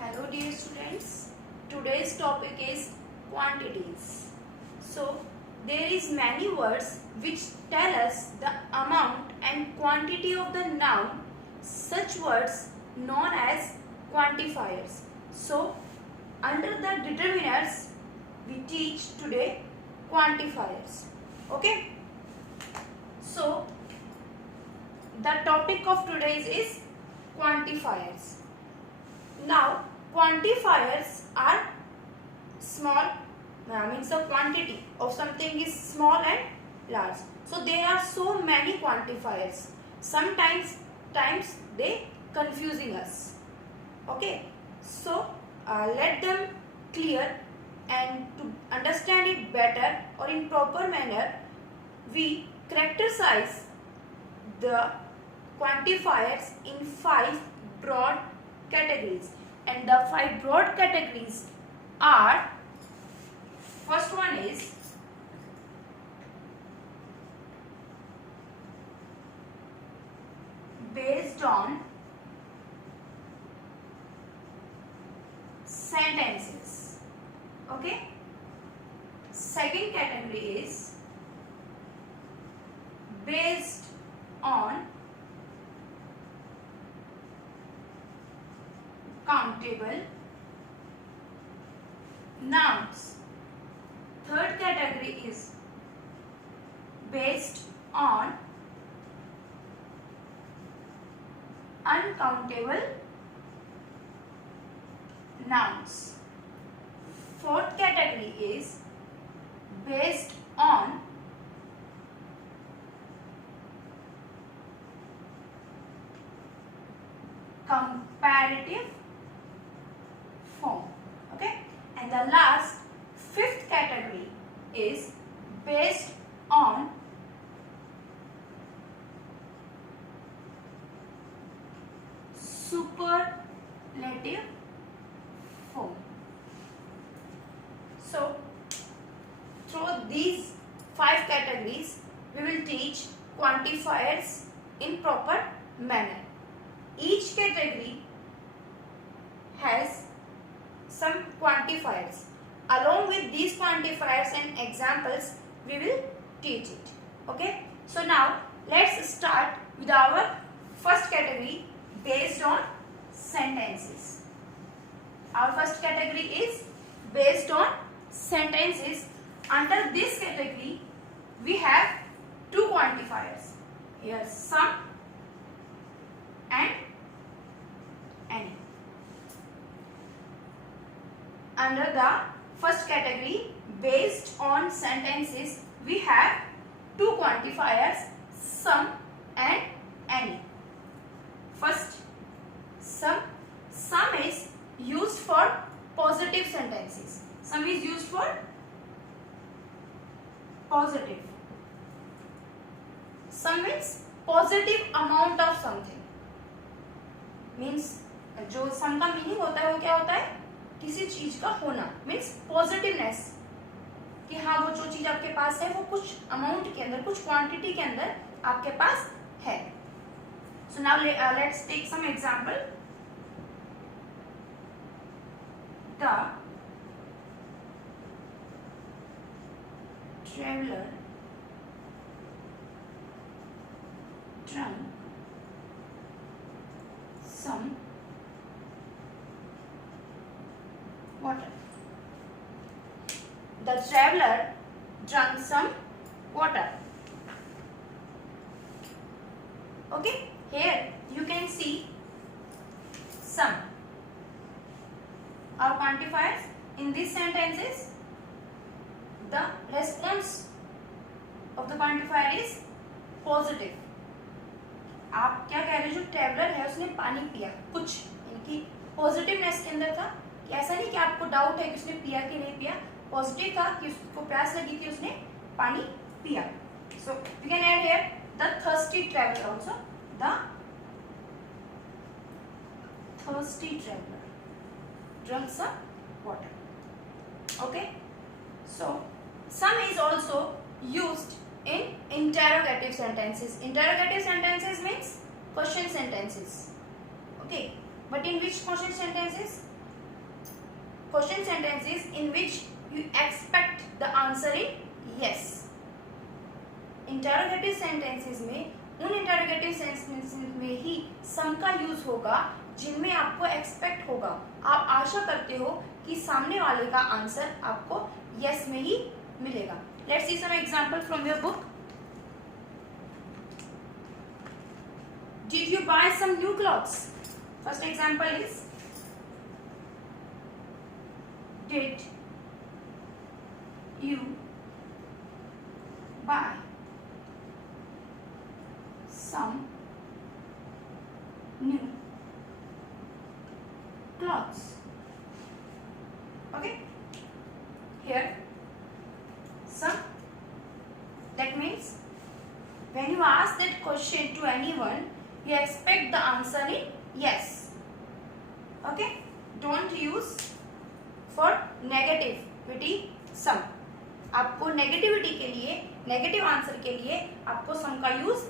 Hello dear students, today's topic is quantities. So there is many words which tell us the amount and quantity of the noun, such words known as quantifiers. So under the determiners we teach today quantifiers. Okay. So the topic of today's is quantifiers. Now, quantifiers are small, means the quantity of something is small and large. So, there are so many quantifiers. Sometimes they confusing us. Okay. So, let them clear, and to understand it better or in proper manner, we characterize the quantifiers in 5 broad categories, and the 5 broad categories are: first one is based on sentences. Okay. Second category is based on countable nouns. Third category is based on uncountable nouns. Fourth category is based on comparative form. Okay. And the last, fifth category is based on superlative form. So through these 5 categories we will teach quantifiers in proper manner. Each category has some quantifiers. Along with these quantifiers and examples, we will teach it. Okay. So now let's start with our first category, based on sentences. Our first category is based on sentences. Under this category, we have 2 quantifiers. Here, some and any. Under the first category, based on sentences, we have 2 quantifiers, some and any. First, some. Some is used for positive sentences. Some is used for positive. Some means positive amount of something. Means जो सम का meaning होता है वो क्या होता है, किसी चीज का होना, मीन्स पॉजिटिवनेस, कि हाँ वो जो चीज आपके पास है वो कुछ अमाउंट के अंदर, कुछ क्वांटिटी के अंदर आपके पास है. So now let's take some example. The traveller drunk some water. The traveler drank some water. Okay, here you can see some. Our quantifiers in this sentence is the response of the quantifier is positive. आप क्या कह रहे हो, जो traveller है उसने पानी पिया, कुछ इनकी पॉजिटिवनेस के अंदर था, कि ऐसा नहीं कि आपको डाउट है कि उसने पिया कि नहीं पिया, पॉजिटिव था कि उसको प्यास लगी थी, उसने पानी पिया. So we can add here the thirsty traveller also. The thirsty traveller drunk some water. Okay. So some is also used in interrogative sentences. Interrogative sentences means question sentences. Okay, but in which question sentences? Question sentences in which you expect the answer in yes. Interrogative sentences में उन interrogative sentences में ही सम का use होगा जिनमें आपको expect होगा, आप आशा करते हो कि सामने वाले का आंसर आपको यस में ही मिलेगा। Let's see some example from your book. Did you buy some new clothes? First example is, did you buy some new clothes? Okay, here some, that means when you ask that question to anyone, you expect the answer in yes. Okay, don't use for negativity sum. आपको negativity के लिए, negative answer के लिए आपको सम का use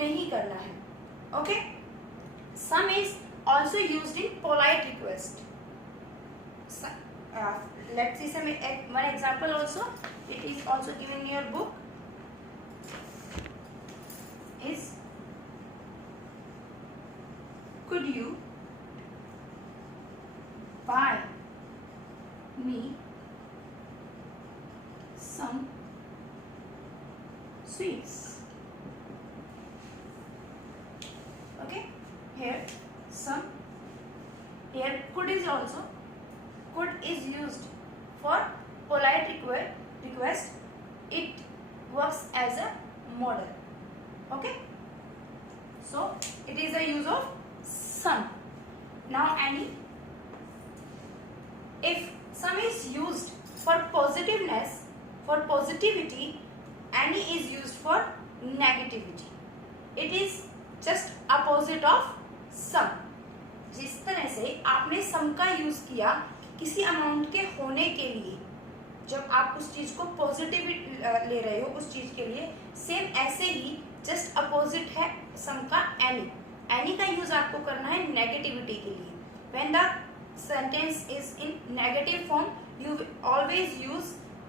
नहीं करना है। Okay, some is also used in polite request. Let's see some one example also, it is also given in your book, is could you buy me some sweets? Okay, here some, here could is also, could is used for polite request. It works as a model. Okay, so it is a use of sum. Now any, if sum is used for positiveness, for positivity, any is used for negativity. It is just opposite of sum. जिस तरह से आपने सम का use किया किसी amount के होने के लिए, जब आप उस चीज को पॉजिटिव ले रहे हो उस चीज के लिए, सेम ऐसे ही जस्ट अपोजिट है सम का एनी। एनी का यूज आपको करना है नेगेटिविटी के लिए। When the sentence is in negative form, you always use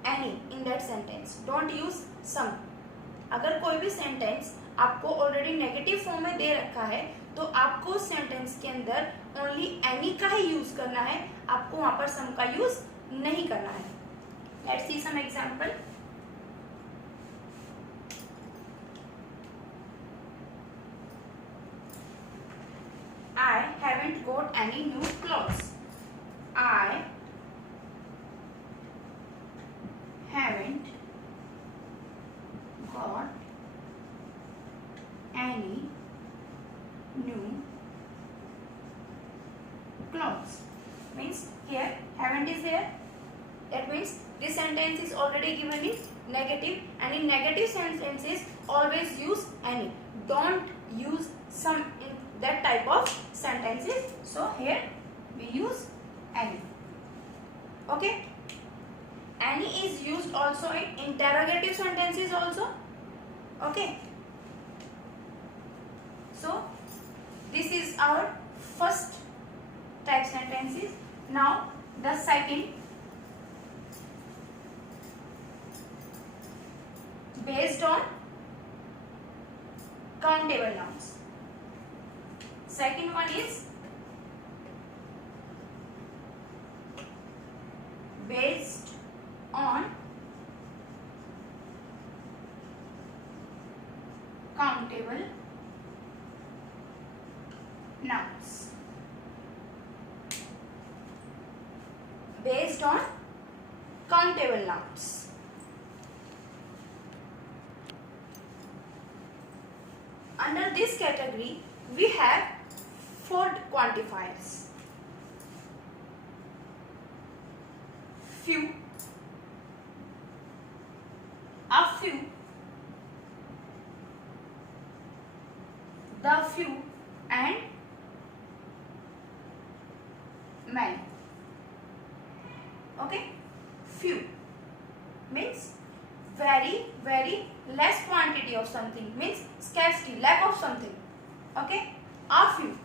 any in that sentence, don't use some. अगर कोई भी सेंटेंस आपको ऑलरेडी नेगेटिव फॉर्म में दे रखा है तो आपको उस सेंटेंस के अंदर ओनली एनी का ही यूज करना है, आपको वहां पर सम का यूज नहीं करना है। Let's see some example. I haven't got any new clothes. I haven't got any new clothes. Means here haven't is there. That means this sentence is already given in negative, and in negative sentences always use any. Don't use some in that type of sentences. So here we use any. Okay, any is used also in interrogative sentences also. Okay, so this is our first type sentences. Now the second, based on countable nouns. Second one is based on countable nouns. Based on countable nouns. Under this category we have 4 quantifiers: few, a few, the few, and many. Okay, few means very less quantity of something, means scarcity, lack of something. Okay, a few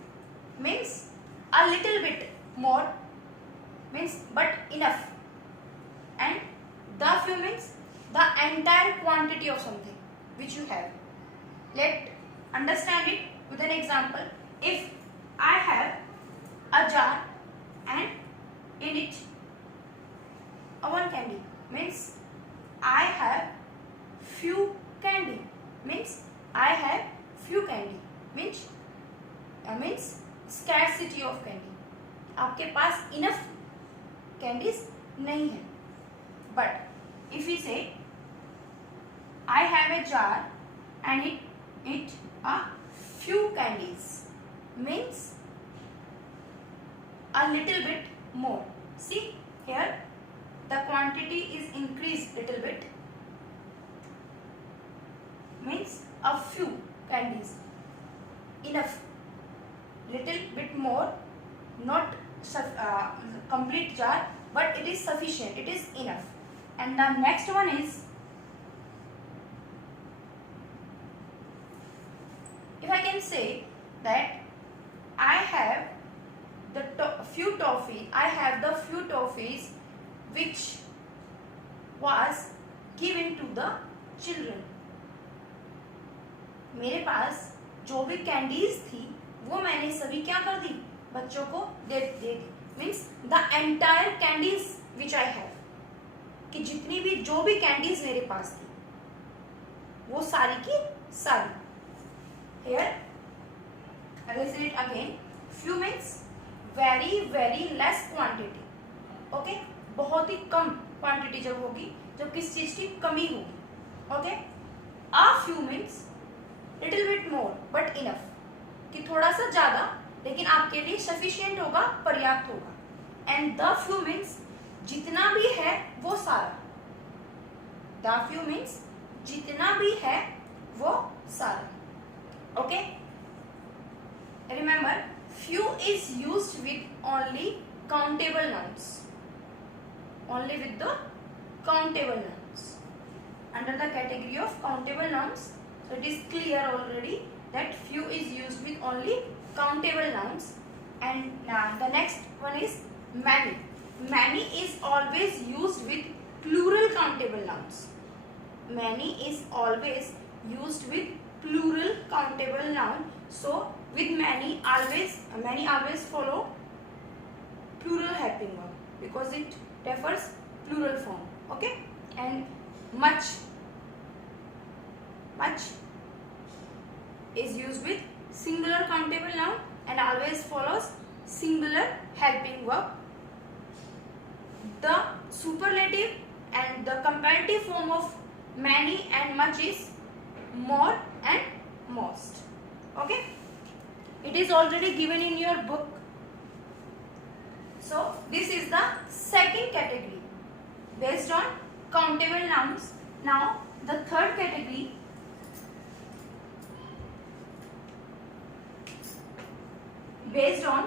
means a little bit more, means but enough, and the few means the entire quantity of something which you have. Let understand it with an example. If I have a jar and in it a one candy, means I have few candy, means I have few candy, means scarcity of candy. आपके पास enough candies नहीं है. But if we say I have a jar and it a few candies, means a little bit more. See here, the quantity is increased little bit, means a few candies, enough, little bit more, not complete jar, but it is sufficient, it is enough. And the next one is, if I can say that I have the few toffees which was given to the children. मेरे पास जो भी candies थी वो मैंने सभी क्या कर दी, बच्चों को दे दी. Means the entire candies which I have, कि जितनी भी जो भी कैंडीज मेरे पास थी वो सारी की सारी. Here I will say it again. Few means very very less quantity. Okay, बहुत ही कम क्वांटिटी जब होगी, जब किस चीज की कमी होगी. Okay, a few means little bit more but enough, कि थोड़ा सा ज्यादा लेकिन आपके लिए सफिशिएंट होगा, पर्याप्त होगा. एंड द फ्यू मीन्स जितना भी है वो सारा. द फ्यू मीन्स जितना भी है वो सारा. Okay, remember, few is used with only countable nouns, only with the countable nouns, under the category of countable nouns. So it is clear already that few is used with only countable nouns. And the next one is many. Many is always used with plural countable nouns. Many is always used with plural countable noun. So with many always follow plural helping verb because it refers plural form. Okay, and much is used with singular countable noun and always follows singular helping verb. The superlative and the comparative form of many and much is more and most. Okay, it is already given in your book. So this is the second category based on countable nouns. Now the third category based on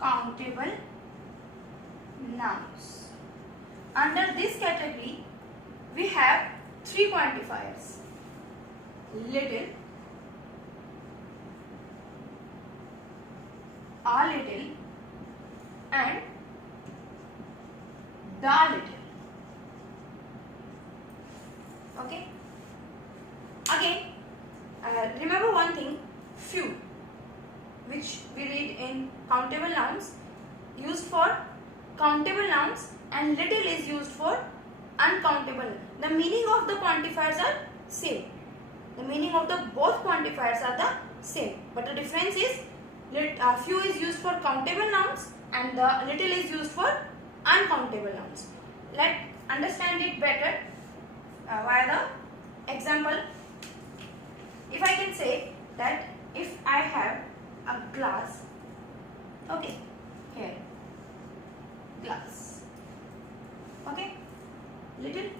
uncountable nouns. Under this category we have three quantifiers: little, a little, and the little. Okay, again remember one thing, few, which we read in countable nouns, used for countable nouns, and little is used for uncountable. The meaning of the quantifiers are same. The meaning of the both quantifiers are the same, but the difference is few is used for countable nouns and the little is used for uncountable nouns. Let's understand it better via the example. If I can say that if I have a glass, okay, here glass, okay, little,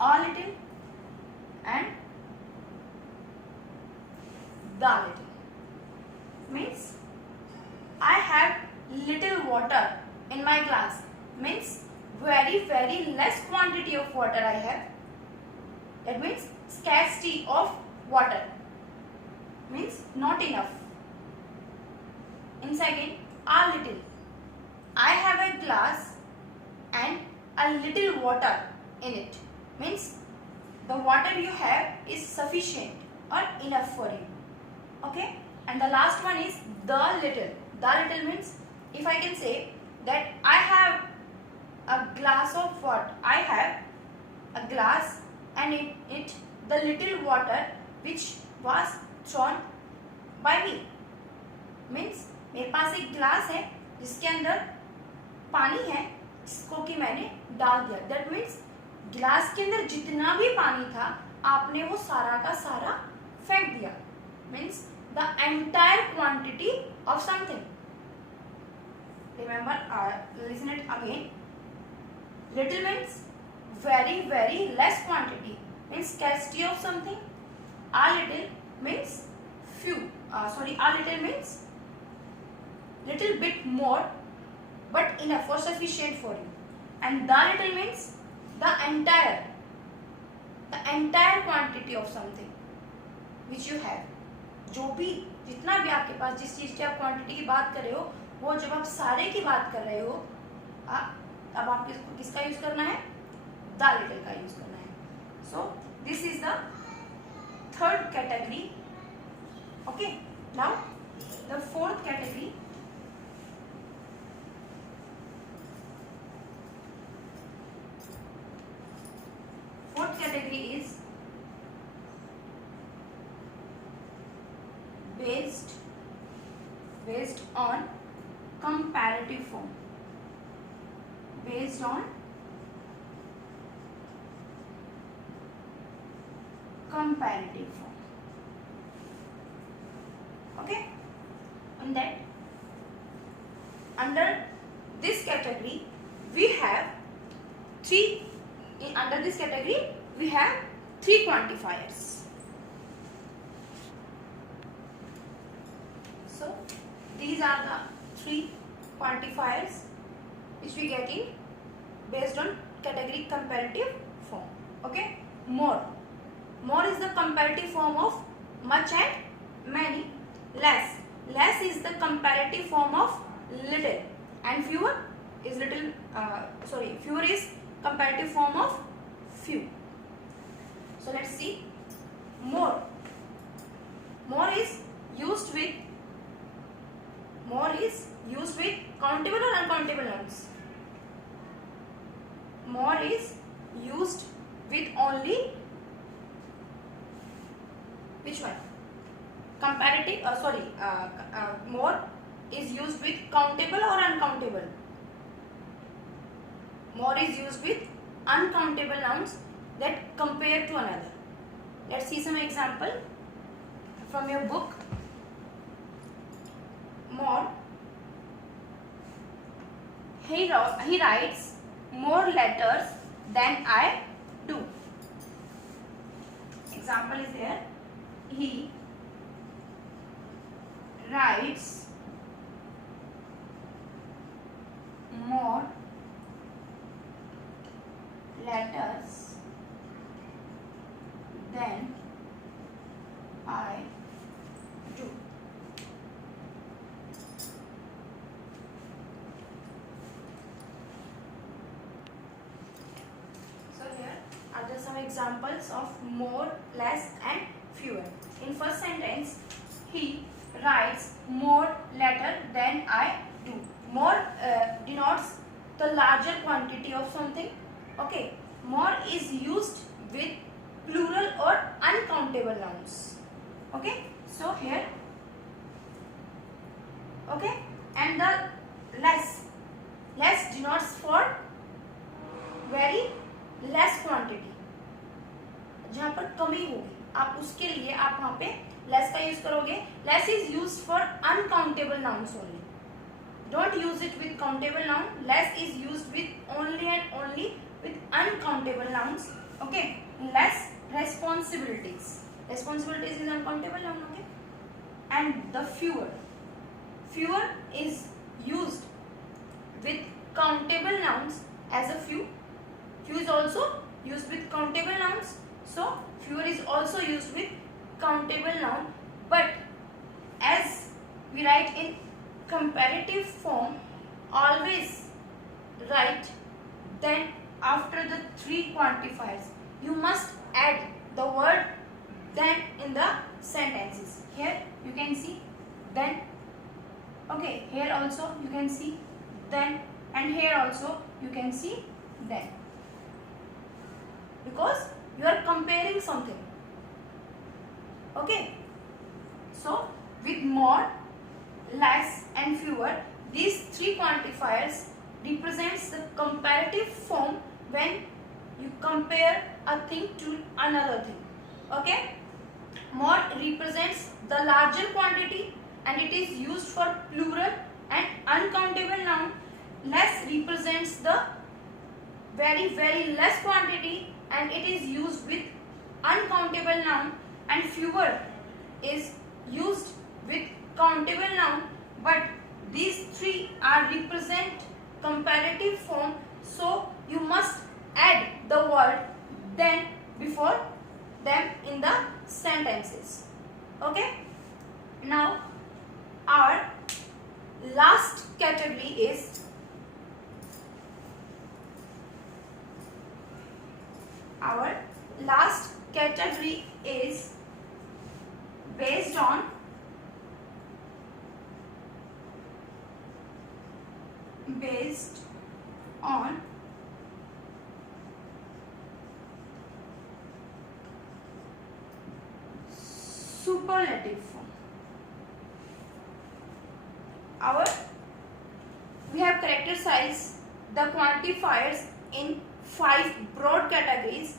a little, and the little, means I have little water in my glass, means very less quantity of water I have, that means scarcity of water, means not enough. In second, a little, I have a glass and a little water in it, means the water you have is sufficient or enough for you. Okay, and the last one is the little. The little means, if I can say that I have a glass of water, I have a glass and in it the little water which was thrown by me, means मेरे पास एक glass है जिसके अंदर पानी है जिसको कि मैंने डाल दिया. दैट मीन्स ग्लास के अंदर जितना भी पानी था आपने वो सारा का सारा फेंक दिया, means the entire quantity of something. Remember, listen it again. Little means very less quantity, means scarcity of something. A little means few, a little means little bit more but enough or sufficient for you. And the little means the entire quantity of something which you have. जो भी जितना भी आपके पास, जिस चीज की आप quantity की बात कर रहे हो, वो जब आप सारे की बात कर रहे हो, अब आप किसका यूज करना है? The little का यूज करना है. So this is the third category. Okay, now the fourth category. Fourth category is based on comparative form. Based on comparative form. Okay, and then under this category we have three. Under this category we have three quantifiers. So these are the three quantifiers which we get in based on category comparative form. Okay, more is the comparative form of much and many. Less is the comparative form of little, and fewer is fewer is comparative form of few. So let's see. More is used with countable or uncountable nouns. More is used with only which one? Comparative. More is used with countable or uncountable. More is used with uncountable nouns that compare to another. Let's see some example from your book. More. He writes more letters than I do. Example is there. He writes more letters than I do. So here are just some examples of more, less and fewer. In first sentence, he writes more letter than I do. More denotes the larger quantity of something. Okay, more is used with plural or uncountable nouns. Okay, so here, okay, and the less denotes for very less quantity. जहाँ पर कमी होगी आप उसके लिए आप वहाँ पे less का यूज करोगे. Less is used for uncountable nouns only. Don't use it with countable noun. Less is used with only and only with uncountable nouns. Okay. Less responsibilities. Responsibilities is uncountable noun. Okay. And the fewer. Fewer is used with countable nouns as a few. Few is also used with countable nouns. So fewer is also used with countable noun. But as we write in comparative form, always write then after the three quantifiers. You must add the word then in the sentences. Here you can see then. Okay, here also you can see then, and here also you can see then, because you are comparing something. Okay, so with more, less and fewer, these three quantifiers represents the comparative form when you compare a thing to another thing. Okay, more represents the larger quantity and it is used for plural and uncountable noun. Less represents the very less quantity and it is used with uncountable noun, and fewer is used with countable noun. But these three are represent comparative form, so you must add the word then before them in the sentences. Okay, now our last category is based on superlative form. We have characterized the quantifiers in 5 broad categories.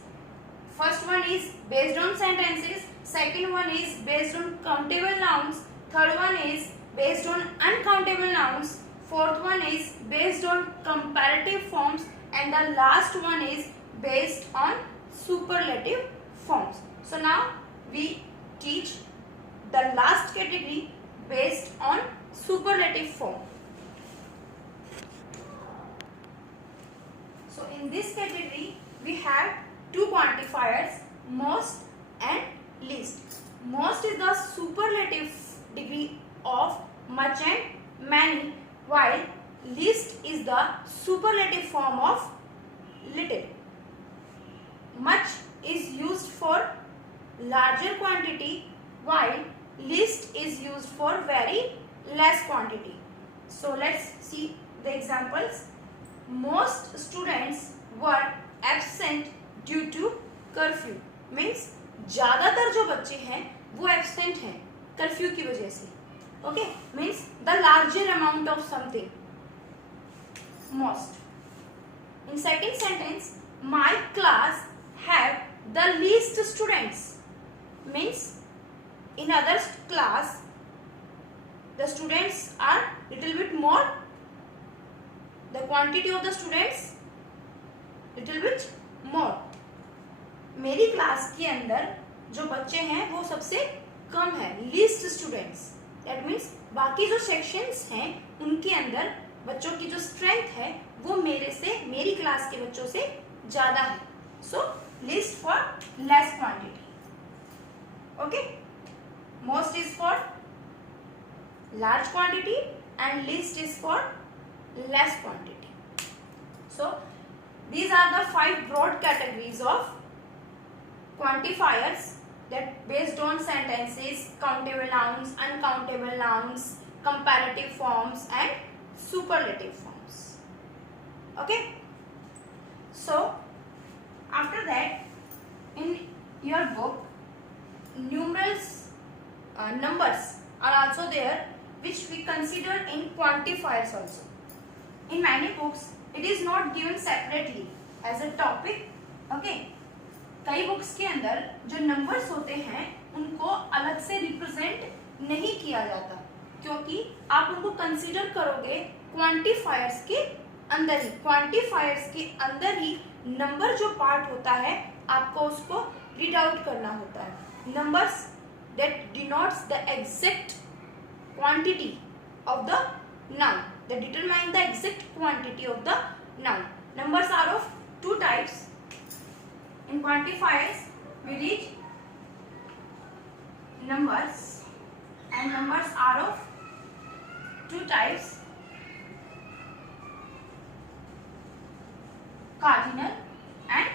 First one is based on sentences, second one is based on countable nouns, third one is based on uncountable nouns, fourth one is based on comparative forms, and the last one is based on superlative forms. So now we teach the last category based on superlative form. So in this category we have two quantifiers, most and least. Most is the superlative degree of much and many, while least is the superlative form of little. Much is used for larger quantity, while least is used for very less quantity. So let's see the examples. Most students were absent due to curfew, means ज्यादातर जो बच्चे हैं वो absent हैं curfew की वजह से. Okay, means the larger amount of something, most. In second sentence, my class have the least students, means in other class the students are little bit more, the quantity of the students little bit more. मेरी class के अंदर जो बच्चे हैं वो सबसे कम है, least students. That means बाकी जो सेक्शंस हैं उनके अंदर बच्चों की जो स्ट्रेंथ है वो मेरी क्लास के बच्चों से ज्यादा है. So least for less quantity. Okay, most is for large quantity and least is for less quantity. So these are the 5 broad categories of quantifiers, that based on sentences, countable nouns, uncountable nouns, comparative forms and superlative forms. Okay, so after that in your book numerals, numbers are also there which we consider in quantifiers also. In many books it is not given separately as a topic. Okay, कई books के अंदर जो numbers होते हैं उनको अलग से represent नहीं किया जाता, क्योंकि आप उनको कंसीडर करोगे क्वांटिफायर्स के अंदर ही. क्वांटिफायर्स के अंदर ही नंबर जो पार्ट होता है आपको उसको रीड आउट करना होता है. Numbers that denotes the exact quantity of the noun, that determine the exact quantity of the noun. numbers are of two types. In quantifiers we read numbers, and numbers are of two types, cardinal and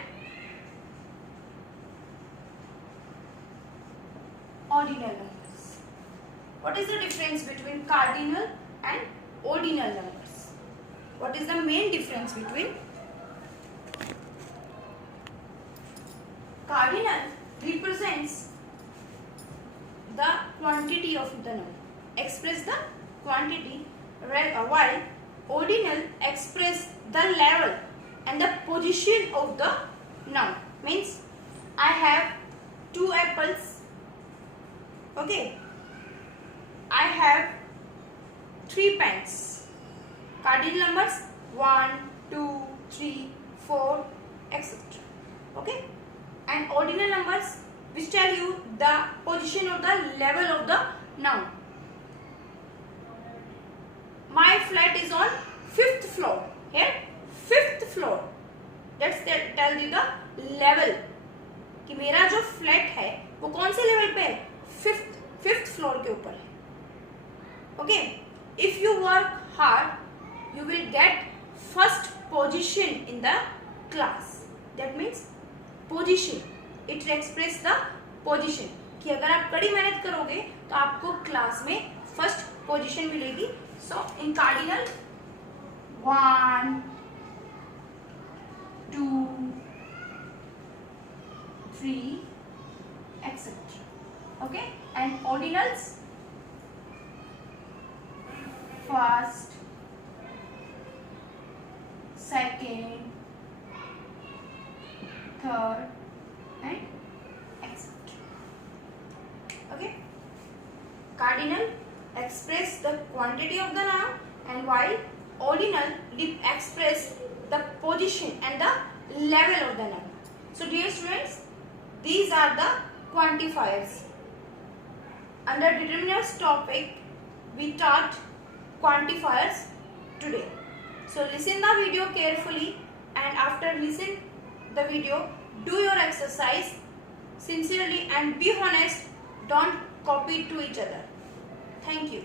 ordinal numbers. What is the difference between cardinal and ordinal numbers? What is the main difference between? Cardinal represents the quantity of the number, express the quantity, while ordinal express the level and the position of the noun. Means I have 2 apples, okay, I have 3 pens. Cardinal numbers 1, 2, 3, 4, etc. Okay, and ordinal numbers which tell you the position of the level of the noun. My flat is on 5th floor. Here 5th floor. Let's tell you the level कि मेरा जो flat है वो कौन से level पे है? 5th floor के ऊपर है. Okay, if you work hard you will get first position in the class. That means position, it express the position कि अगर आप कड़ी मेहनत करोगे तो आपको क्लास में फर्स्ट पोजीशन मिलेगी. सो इन cardinal 1, 2, 3, etc. Okay, and ordinals first, second, third and etc. Okay, cardinal express the quantity of the noun, and while ordinal express the position and the level of the noun. So dear students, these are the quantifiers. Under determiners topic we taught quantifiers today. So listen the video carefully, and after listen the video, do your exercise sincerely and be honest. Don't copy to each other. Thank you.